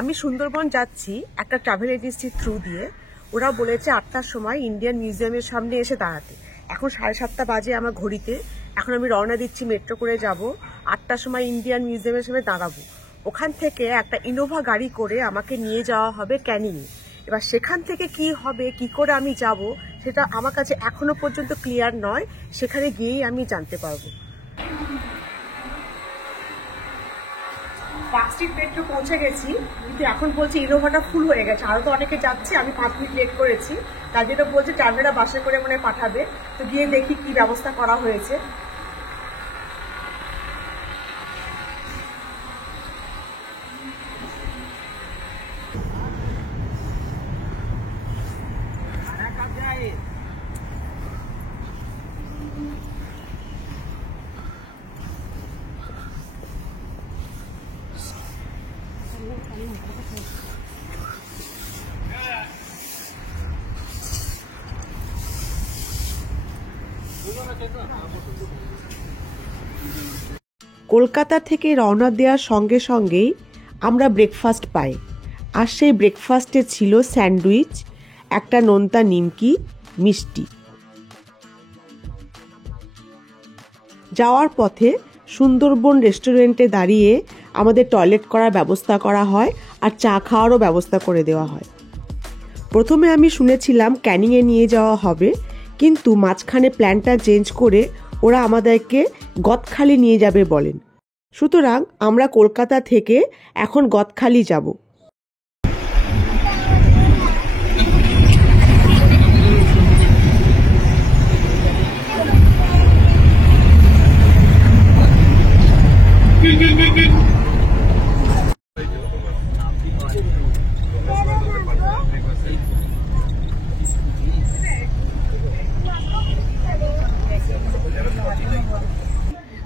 আমি সুন্দরবন যাচ্ছি একটা ট্রাভেল এজেন্সির থ্রু দিয়ে। ওরা বলেছে 8টার সময় ইন্ডিয়ান মিউজিয়ামের সামনে এসে দাঁড়াতে। এখন 7:30 বাজে আমার ঘড়িতে। এখন আমি রওনা দিচ্ছি, মেট্রো করে যাব। 8টার সময় ইন্ডিয়ান মিউজিয়ামের সামনে দাঁড়াবো। ওখান থেকে একটা ইনোভা গাড়ি করে আমাকে নিয়ে যাওয়া হবে ক্যানিং। এবার সেখান থেকে কি হবে, কি করে আমি যাব, সেটা আমার কাছে এখনো পর্যন্ত ক্লিয়ার নয়। সেখানে গিয়েই আমি জানতে পারবো। পার্কস্ট্রিট মেট্রো পৌঁছে গেছি, কিন্তু এখন বলছে ইনোভাটা ফুল হয়ে গেছে। আরো তো অনেকে যাচ্ছে, আমি 5 মিনিট লেট করেছি। তার জন্য বলছে ট্রাভেলাররা বাসে করে মনে পাঠাবে। তো গিয়ে দেখি কি ব্যবস্থা করা হয়েছে। কলকাতা থেকে রওনা দেওয়ার সঙ্গে সঙ্গেই আমরা ব্রেকফাস্ট পাই। আর সেই ব্রেকফাস্টে ছিল স্যান্ডউইচ, একটা নোনতা নিমকি, মিষ্টি। যাওয়ার পথে সুন্দরবন রেস্টুরেন্টে দাঁড়িয়ে আমাদের টয়লেট করার ব্যবস্থা করা হয় আর চা খাওয়ারও ব্যবস্থা করে দেওয়া হয়। প্রথমে আমি শুনেছিলাম ক্যানিংয়ে নিয়ে যাওয়া হবে, কিন্তু মাঝখানে প্ল্যানটা চেঞ্জ করে ওরা আমাদেরকে গদখালি নিয়ে যাবে বলেন। সুতরাং আমরা কলকাতা থেকে এখন গদখালি যাব।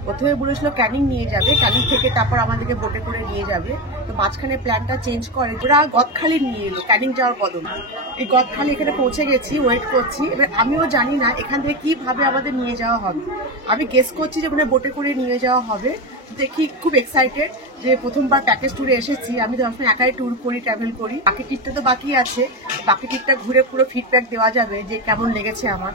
প্রথমে বলেছিল ক্যানিং নিয়ে যাবে, ক্যানিং থেকে তারপর আমাদেরকে বোটে করে নিয়ে যাবে। তো মাঝখানে প্ল্যানটা চেঞ্জ করে ওরা গদখালি নিয়ে এলো ক্যানিং যাওয়ার বদলে। এই গদখালি এখানে পৌঁছে গেছি, ওয়েট করছি। এবার আমিও জানি না এখান থেকে কিভাবে আমাদের নিয়ে যাওয়া হবে। আমি গেস করছি যে ওখানে বোটে করে নিয়ে যাওয়া হবে। দেখি, খুব এক্সাইটেড যে প্রথমবার প্যাকেজ ট্যুরে এসেছি। আমি তো সবসময় একাই ট্যুর করি, ট্রাভেল করি। বাকি ট্রিপটা তো বাকি আছে। বাকি ট্রিপটা ঘুরে পুরো ফিডব্যাক দেওয়া যাবে যে কেমন লেগেছে আমার।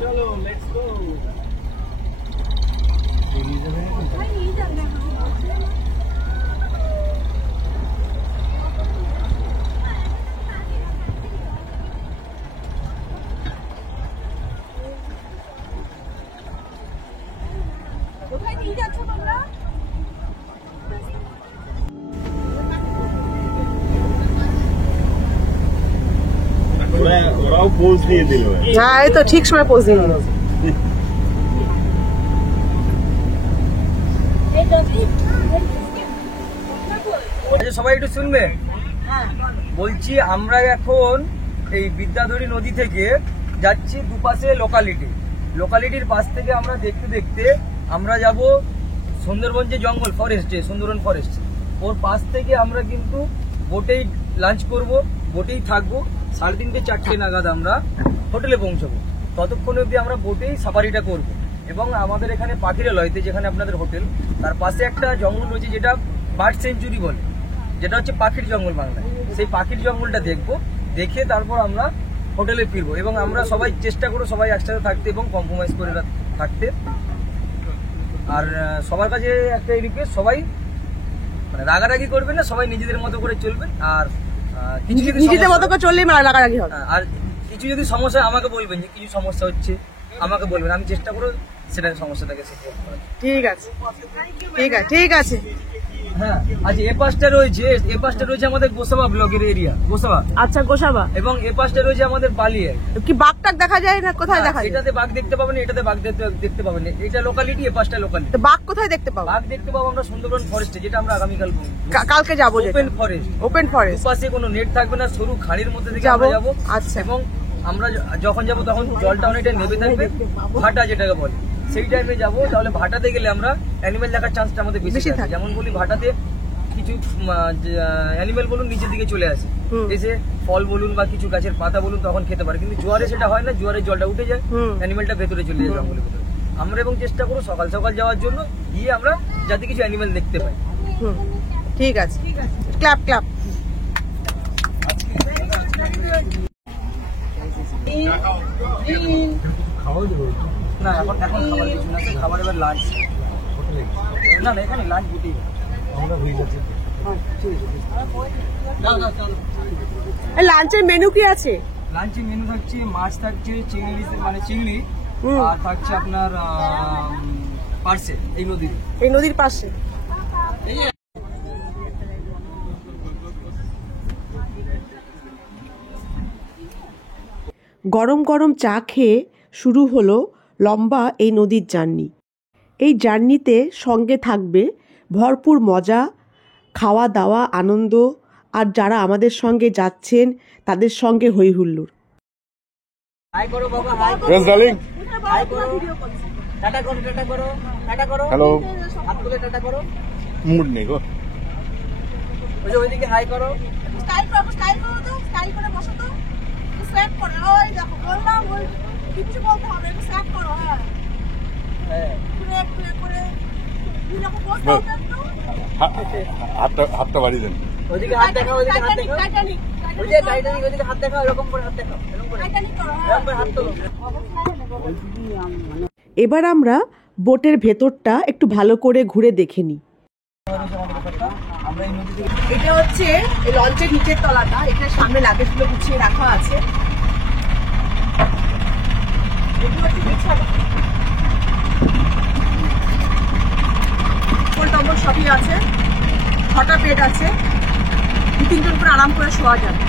चलो लेट्स गो। কোথায় নিয়ে যাচ্ছ তোমরা? ওরাও পোজ দিয়ে দিল। হ্যাঁ, এই তো ঠিক সময় পোজ দিয়ে দিল। সবাই একটু শুনবে। বলছি আমরা এখন এই বিদ্যাধরী নদী থেকে যাচ্ছি দুপাশে লোকালিটির পাশ থেকে আমরা দেখতে দেখতে আমরা যাব সুন্দরবন যে জঙ্গল ফরেস্টে, সুন্দরবন ফরেস্ট, ওর পাশ থেকে আমরা কিন্তু বোটেই লাঞ্চ করব, বোটেই থাকবো। 3:30 4টে নাগাদ আমরা হোটেলে পৌঁছবো। ততক্ষণ অবধি আমরা বোটেই সাফারিটা করব। এবং আমাদের এখানে পাখিরালয়তে, যেখানে আপনাদের হোটেল, তার পাশে একটা জঙ্গল রয়েছে যেটা বার্ড সেঞ্চুরি বলে, যেটা হচ্ছে পাখির জঙ্গল বাংলায়। সেই পাখির জঙ্গলটা দেখবো, দেখে তারপর আমরা হোটেলে ফিরবো। এবং আমরা সবাই চেষ্টা করবো সবাই একসাথে থাকতে এবং কম্প্রোমাইজ করে থাকতে। আর সবার কাছে একটা রিকোয়েস্ট, সবাই মানে রাগারাগি করবেন না, সবাই নিজেদের মতো করে চলবেন। আর কিছু নিজেদের মতো করে চললেই রাগারাগি হবে। আর কিছু যদি সমস্যা আমাকে বলবেন, যে কিছু সমস্যা হচ্ছে আমাকে বলবেন, আমি চেষ্টা করবো সেটা সমস্যাটাকে সে করতে পারে। ঠিক আছে, ঠিক আছে, ঠিক আছে। হ্যাঁ, আচ্ছা এ পাশটা রয়েছে আমাদের গোসাবা ব্লকের এরিয়া, গোসাবা। আচ্ছা, গোসাবা। এবং এ পাশটা রয়েছে আমাদের বালিয়া। কি বাঘ টাক দেখা যায় না? কোথায় দেখা যায়? এটাতে বাঘ দেখতে পাবেন, এটাতে বাঘ দেখতে পাবেন। এটা লোকালিটি, এ পাশটা লোকালিটি। তো বাঘ কোথায় দেখতে পাবো? বাঘ দেখতে পাবো আমরা সুন্দরবন ফরেস্টে, যেটা আমরা আগামীকাল কালকে যাবো। ওপেন ফরেস্ট, ওপেন ফরেস্ট, দুপাশে কোনো নেট থাকবে না, সরু খাড়ির মধ্যে থেকে যাবো। আমরা যাবো। আচ্ছা। এবং আমরা যখন যাবো তখন জলটা অনেকটা নেমে থাকবে, ভাটা যেটাকে বলে, সেই টাইমে যাবো। তাহলে ভাটাতে গেলে আমরা অ্যানিমেল দেখার চান্সটা আমাদের বেশি থাকে। যেমন বলি, ভাটাতে কিছু অ্যানিমেল বলুন নিচের দিকে চলে আসে, এসে ফল বলুন বা কিছু গাছের পাতা বলুন তখন খেতে পারে। কিন্তু জোয়ারে সেটা হয় না, জোয়ারের জলটা উঠে যায়, অ্যানিমেলটা ভেতরে চলে যায় জঙ্গলের ভেতরে। আমরা এবং চেষ্টা করবো সকাল সকাল যাওয়ার জন্য, গিয়ে আমরা যাতে কিছু অ্যানিমেল দেখতে পাই। ঠিক আছে, ক্লাপ ক্লাপ। না এখন খাবার কিছু না, খাবার এবার লাঞ্চ। না না, এখানে লাঞ্চ বুটেই আমরা হয়ে যাচ্ছে। লাঞ্চের মেনু কি আছে? লাঞ্চে মেনু থাকছে, মাছ থাকছে, চিংড়ি, আর থাকছে আপনার পার্সে, এই নদীর পাশে। গরম গরম চা খেয়ে শুরু হলো লম্বা এই নদীর জার্নি। এই জার্নিতে সঙ্গে থাকবে ভরপুর মজা, খাওয়া দাওয়া, আনন্দ, আর যারা আমাদের সঙ্গে যাচ্ছেন তাদের সঙ্গে হই হুল্লোড়। হাই করো বাবা, হাই করো। Yes, darling. হাই করো, টাটা করো, টাটা করো, টাটা করো। Hello. হাত তুলে টাটা করো। মুড নেই গো। ওই যে ওইদিকে হাই করো। স্টাইল করো তো, স্টাইল করে বসো তো, স্ট্যান্ড করো। ওই দেখো, বললাম ওই কিছু বলতে হবে, স্ট্যান্ড করো। হ্যাঁ, হ্যাঁ, করে এরকম বসতে হবে তো। হাতটা বাড়িয়ে দেন। ওইদিকে হাত দেখাও, ওইদিকে হাত দেখাও। টাইটানিক ওই যে টাইটানিক, ওইদিকে হাত দেখাও, এরকম করে হাত দেখাও, এরকম করে করো। এরকম করে হাত তোলো। এবার আমরা বোটের ভেতরটা একটু ভালো করে ঘুরে দেখে নিই। আমরা এই নদী থেকে এটা হচ্ছে এই লঞ্চের নিচের তলাটা, এখানে সামনে লাগেজগুলো গুছিয়ে রাখা আছে। এগুলো হচ্ছে বিছানা, টম্বল সবই আছে, 6টা বেড আছে, 2-3 জন করে আরাম করে শোয়া যাবে।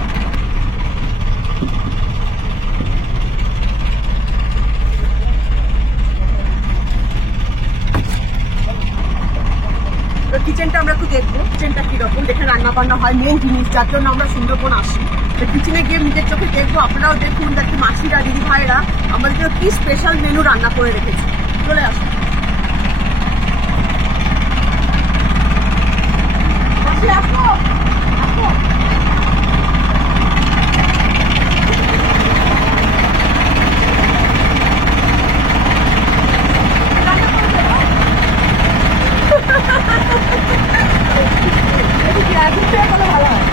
কিচেনটা আমরা একটু দেখবো, কিচেনটা কিরকম, দেখে রান্না বান্না হয়, মেন জিনিস যার জন্য আমরা সুন্দরবন আসি। তো কিচেনে গিয়ে নিজের চোখে দেখবো, আপনারাও দেখুন, দেখি মাসিরা, দিদি ভাইরা আমাদের জন্য কি স্পেশাল মেনু রান্না করে রেখেছে। চলে আসুন মাসি, আসো আসো। ভালো হয়।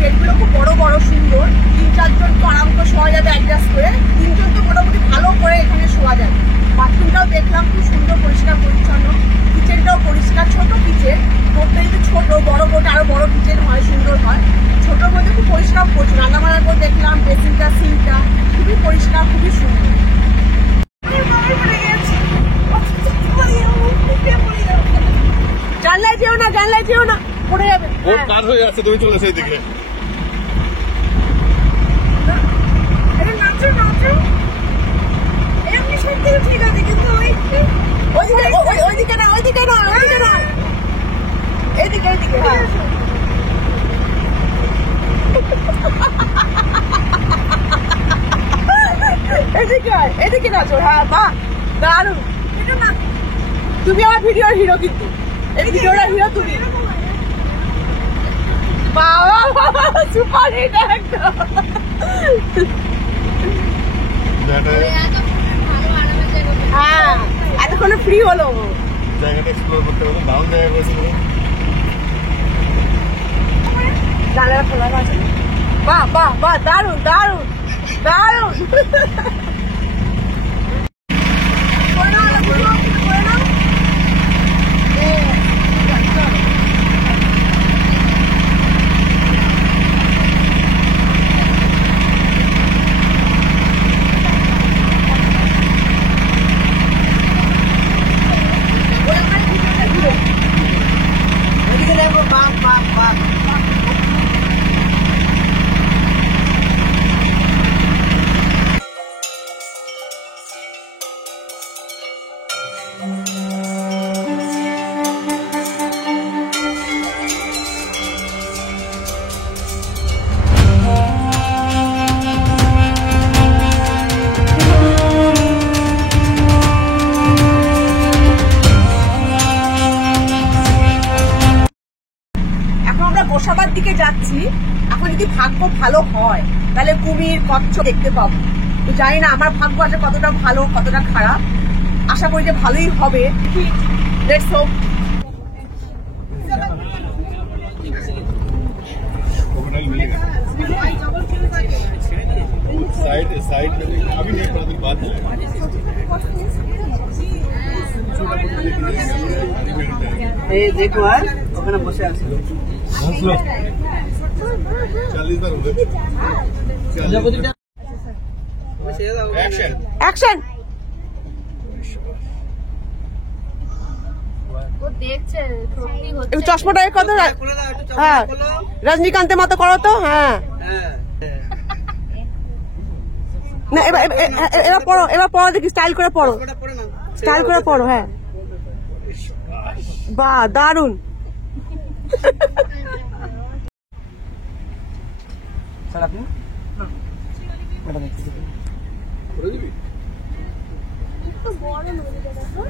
বেডগুলো খুব বড় বড় সুন্দর, 3-4 জন তো আরাম করে শোয়া যাবে অ্যাডজাস্ট করে, 3 জন তো মোটামুটি ভালো করে এখানে শোয়া যাবে। বাথরুমটাও দেখলাম খুব সুন্দর, পরিষ্কার পরিচ্ছন্ন, কিচেনটাও পরিষ্কার, ছোট কিচেন। বোটটা কিন্তু ছোট, বড় বোট আরো বড় কিচেন হয়, সুন্দর হয়। ছোটোর মধ্যে খুব পরিষ্কার করছে, রান্না বান্নার পর দেখলাম বেসিনটা, সিঙ্কটা খুবই পরিষ্কার, খুবই সুন্দর। জানলায় যেও না, জানলায় যেও না, পড়ে যাবে। বোট পার হয়ে আছে, তুমি চলে সেই দিকে। এমনি সত্যি ঠিক আছে, কিন্তু ওইদিকে না, ওইদিকে না, ওইদিকে না, এইদিকে, এইদিকে। এদিকে এদিকে নাচো। হ্যাঁ, বাহ, দারুণ। তুমি আমার ভিডিওর হিরো, কিন্তু এই ভিডিওর হিরো তুমি। বাবা, সুপার হিট একদম। হ্যাঁ, এতক্ষণে ফ্রি হলো, জায়গাটা এক্সপ্লোর করতে হবে, দারুণ জায়গা করেছে। জানালা খোলা আছে। বাহ বাহ বাহ, দারুণ দারুণ দারুণ। গোসাবার দিকে যাচ্ছি। এখন যদি ভাগ্য ভালো হয় তাহলে কুমির, কচ্ছপ দেখতে পাবো। তো জানি না আমার ভাগ্য আছে কতটা ভালো কতটা খারাপ, আশা করি যে ভালোই হবে। Let's hope. साइड में अभी नहीं थोड़ा देर बाद এই দেখো আর ওখানে বসে আছে 40 बार हो गए। Action action. ও দেখছে সত্যি হচ্ছে। একটু চশমাটা কত, হ্যাঁ রজনীকান্তের মতো করো তো। হ্যাঁ না, এবার পড়ো, এবার পড়ো দেখি, স্টাইল করে পড়ো, স্টাইল করে পড়ো। হ্যাঁ বাহ, দারুন। স্যার আপনি ম্যাডাম তো বড় নদীটা দেখো।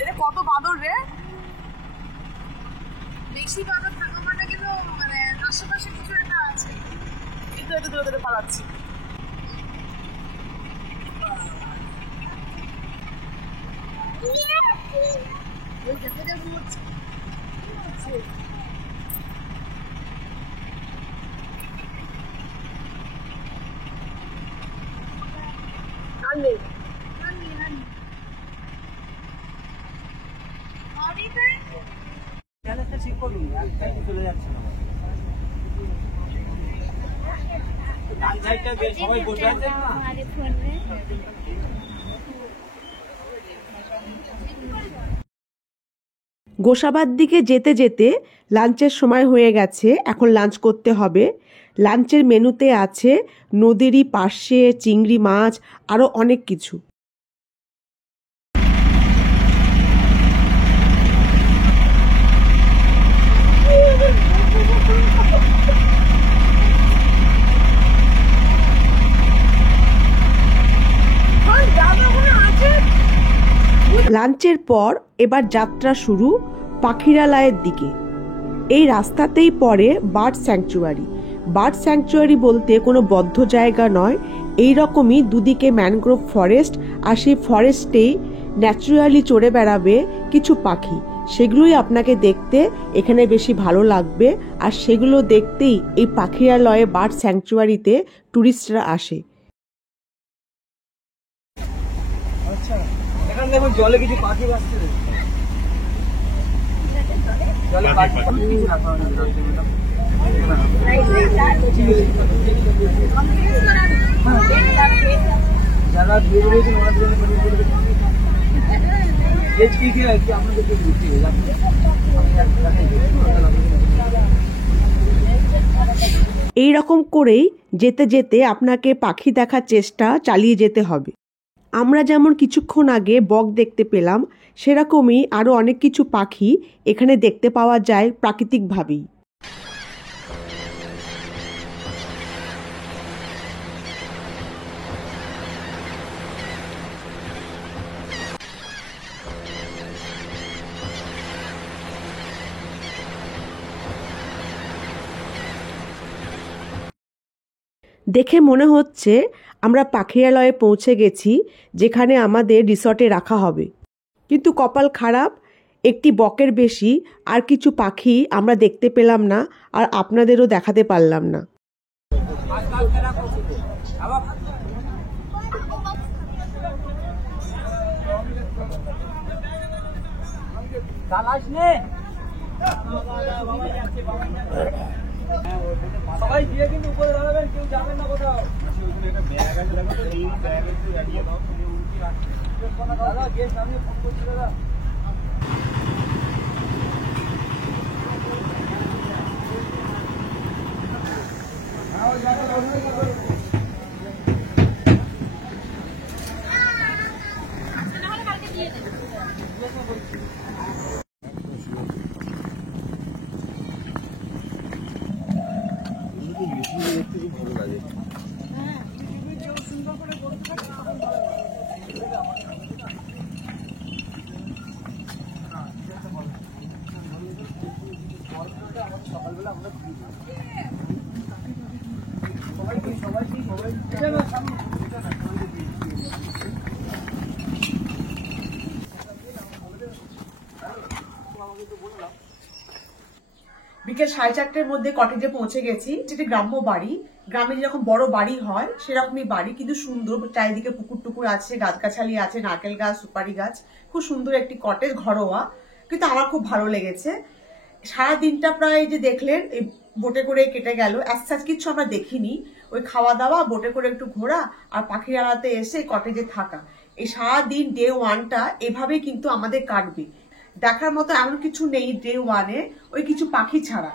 এটা কত বাদর রে। বেশি বাদর থাকা মানে কিন্তু মানে আশেপাশে কিছু একটা আছে। কিন্তু একটু দূরে দূরে পালাচ্ছি। আর নেই। ঠিক করুন, চলে যাচ্ছে না সবাই বসে আছে না। গোসাবার দিকে যেতে যেতে লাঞ্চের সময় হয়ে গেছে। এখন লাঞ্চ করতে হবে। লাঞ্চের মেনুতে আছে নদীরই পার্শে, চিংড়ি মাছ, আরও অনেক কিছু। লাঞ্চের পর এবার যাত্রা শুরু পাখিরালয়ের দিকে। এই রাস্তাতেই পড়ে বার্ড স্যাংচুয়ারি। বার্ড স্যাংচুয়ারি বলতে কোনো বদ্ধ জায়গা নয়, এই রকমই দুদিকে ম্যানগ্রোভ ফরেস্ট, আর সেই ফরেস্টেই ন্যাচুরালি চড়ে বেড়াবে কিছু পাখি। সেগুলোই আপনাকে দেখতে এখানে বেশি ভালো লাগবে, আর সেগুলো দেখতেই এই পাখিরালয়ে বার্ড স্যাংচুয়ারিতে টুরিস্টরা আসে। আচ্ছা, এখানে দেখুন জলে কিছু পাখি ভাসছে। জলে পাখি যারা ভিড় রয়েছে ওনাদের জন্য এই রকম করেই যেতে যেতে আপনাকে পাখি দেখার চেষ্টা চালিয়ে যেতে হবে। আমরা যেমন কিছুক্ষণ আগে বক দেখতে পেলাম, সেরকমই আরও অনেক কিছু পাখি এখানে দেখতে পাওয়া যায় প্রাকৃতিকভাবেই। দেখে মনে হচ্ছে আমরা পাখিরালয়ে পৌঁছে গেছি, যেখানে আমাদের রিসর্টে রাখা হবে। কিন্তু কপাল খারাপ, একটি বকের বেশি আর কিছু পাখি আমরা দেখতে পেলাম না, আর আপনাদেরও দেখাতে পারলাম না। সবাই দিয়ে কিন্তু উপরে দাঁড়াবেন, কেউ যাবেন না কোথাও। দাদা গেস্ট আমি ফোন করছি দাদা। বিকেল 4:30টার মধ্যে কটেজে পৌঁছে গেছি। যেটা গ্রাম্য বাড়ি, গ্রামে যেরকম বড় বাড়ি হয় সেরকমই বাড়ি, কিন্তু সুন্দর। চারিদিকে পুকুর টুকুর আছে, গাছগাছালি আছে, নারকেল গাছ, সুপারি গাছ। খুব সুন্দর একটি কটেজ, ঘরোয়া, কিন্তু আমার খুব ভালো লেগেছে। সারা দিনটা প্রায় যে দেখলেন এই বোটে করে কেটে গেল। অ্যাজ কিছু আমরা দেখিনি, ওই খাওয়া দাওয়া, বোটে করে একটু ঘোরা আর পাখিরালয়তে এসে কটেজে থাকা। এই সারা দিন ডে 1টা এভাবেই কিন্তু আমাদের কাটবে। দেখার মতো এমন কিছু নেই ডে 1-এ, ওই কিছু পাখি ছাড়া।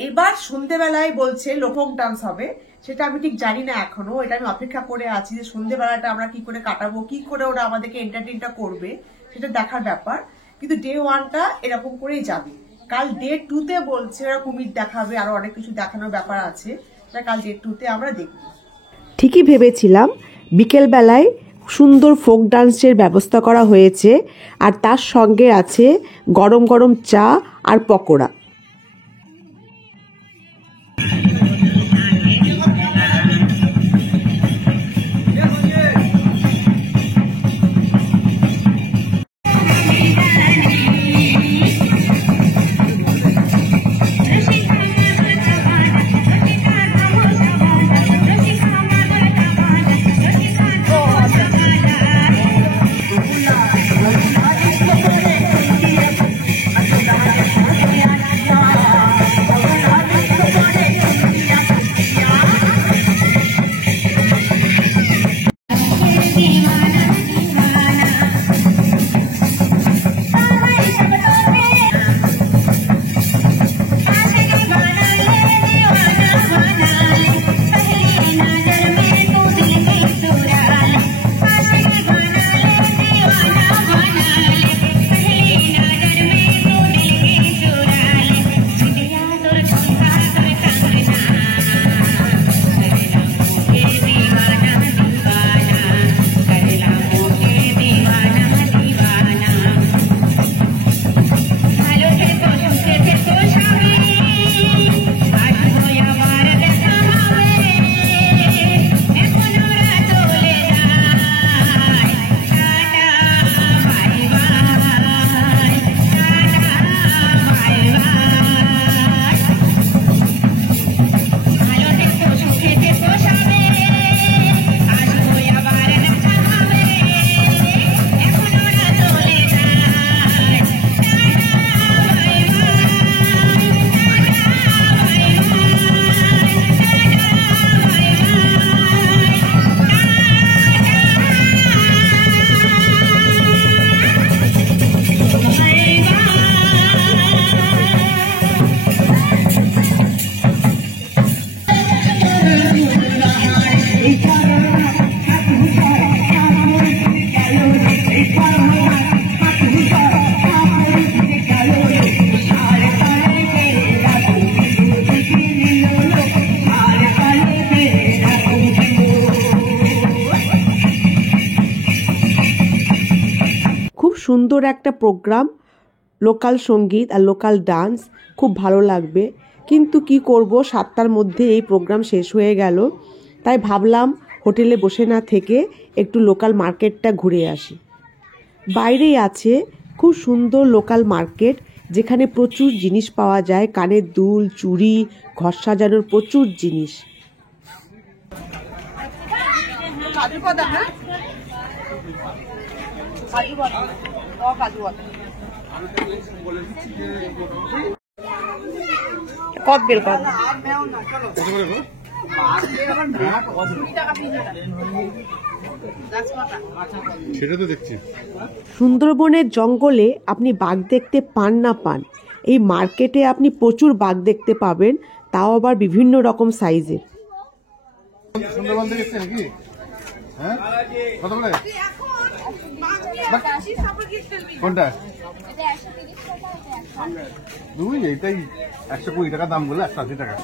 এবার সন্ধ্যেবেলায় বলছে লোফং ডান্স হবে, সেটা আমি ঠিক জানি না এখনো। এটা আমি অপেক্ষা করে আছি যে সন্ধ্যেবেলাটা আমরা কি করে কাটাবো, কি করে ওরা আমাদেরকে এন্টারটেইনটা করবে, সেটা দেখার ব্যাপার। কিন্তু ডে 1টা এরকম করেই যাবে। কাল ডে 2-তে বলছে ওরা কুমির দেখাবে, আরো অনেক কিছু দেখানোর ব্যাপার আছে, সেটা কাল ডে 2-তে আমরা দেখব। ঠিকই ভেবেছিলাম, বিকেল বেলায় সুন্দর ফোক ডান্সের ব্যবস্থা করা হয়েছে, আর তার সঙ্গে আছে গরম গরম চা আর পকোড়া। সুন্দর একটা প্রোগ্রাম, লোকাল সঙ্গীত আর লোকাল ডান্স, খুব ভালো লাগবে। কিন্তু কি করব, 7টার মধ্যে এই প্রোগ্রাম শেষ হয়ে গেল। তাই ভাবলাম হোটেলে বসে না থেকে একটু লোকাল মার্কেটটা ঘুরে আসি। বাইরেই আছে খুব সুন্দর লোকাল মার্কেট, যেখানে প্রচুর জিনিস পাওয়া যায়, কানের দুল, চুড়ি, ঘর সাজানোর প্রচুর জিনিস। কাজু বাদাম না কাজু বাদাম কাজু বাদাম কত বের কর। সেটা তো দেখছি। সুন্দরবনের জঙ্গলে আপনি বাঘ দেখতে পান না পান, এই মার্কেটে আপনি প্রচুর বাঘ দেখতে পাবেন, তাও আবার বিভিন্ন রকম সাইজের। সুন্দরবন থেকে এসছে নাকি? হ্যাঁ, কত করে? কোনটা? দুই, এটাই 120 টাকা দাম বলে 180 টাকা।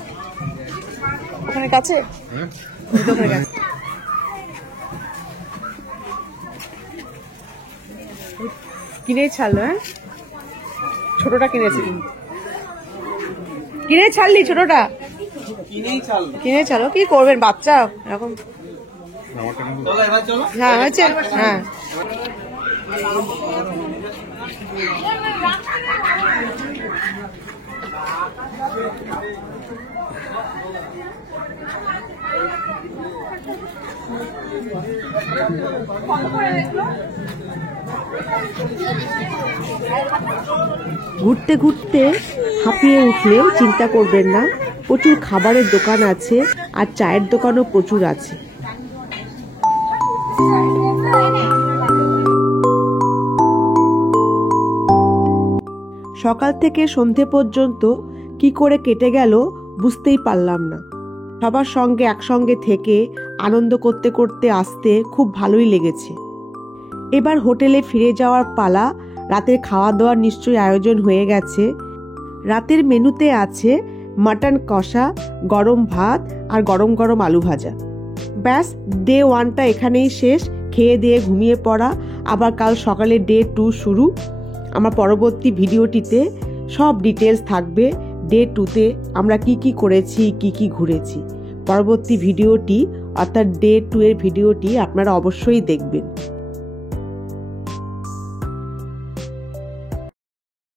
ওখানে কাছে হ্যাঁ, কিনে ছাড়লো। হ্যাঁ, ছোটটা কিনেছি, কিনে ছাড়লি ছোটটা, কিনে ছাড়ো। কি করবেন বাচ্চা এরকম। আমারটা কিন্তু হ্যাঁ হয়েছে। হ্যাঁ, ঘুরতে ঘুরতে হাঁপিয়ে উঠলে চিন্তা করবেন না, প্রচুর খাবারের দোকান আছে আর চায়ের দোকানও প্রচুর আছে। সকাল থেকে সন্ধে পর্যন্ত কি করে কেটে গেল বুঝতেই পারলাম না। সবার সঙ্গে একসঙ্গে থেকে আনন্দ করতে করতে আসতে খুব ভালোই লেগেছে। এবার হোটেলে ফিরে যাওয়ার পালা। রাতের খাওয়া দাওয়ার নিশ্চয়ই আয়োজন হয়ে গেছে। রাতের মেনুতে আছে মাটন কষা, গরম ভাত আর গরম গরম আলু ভাজা। ব্যাস, ডে 1টা এখানেই শেষ। খেয়ে দিয়ে ঘুমিয়ে পড়া, আবার কাল সকালে ডে 2 শুরু। আমার পরবর্তী ভিডিওটিতে সব ডিটেলস থাকবে। ডে 2তে আমরা কি কি করেছি, কি কি ঘুরেছি। পরবর্তী ভিডিওটি অর্থাৎ ডে 2 এর ভিডিওটি আপনারা অবশ্যই দেখবেন।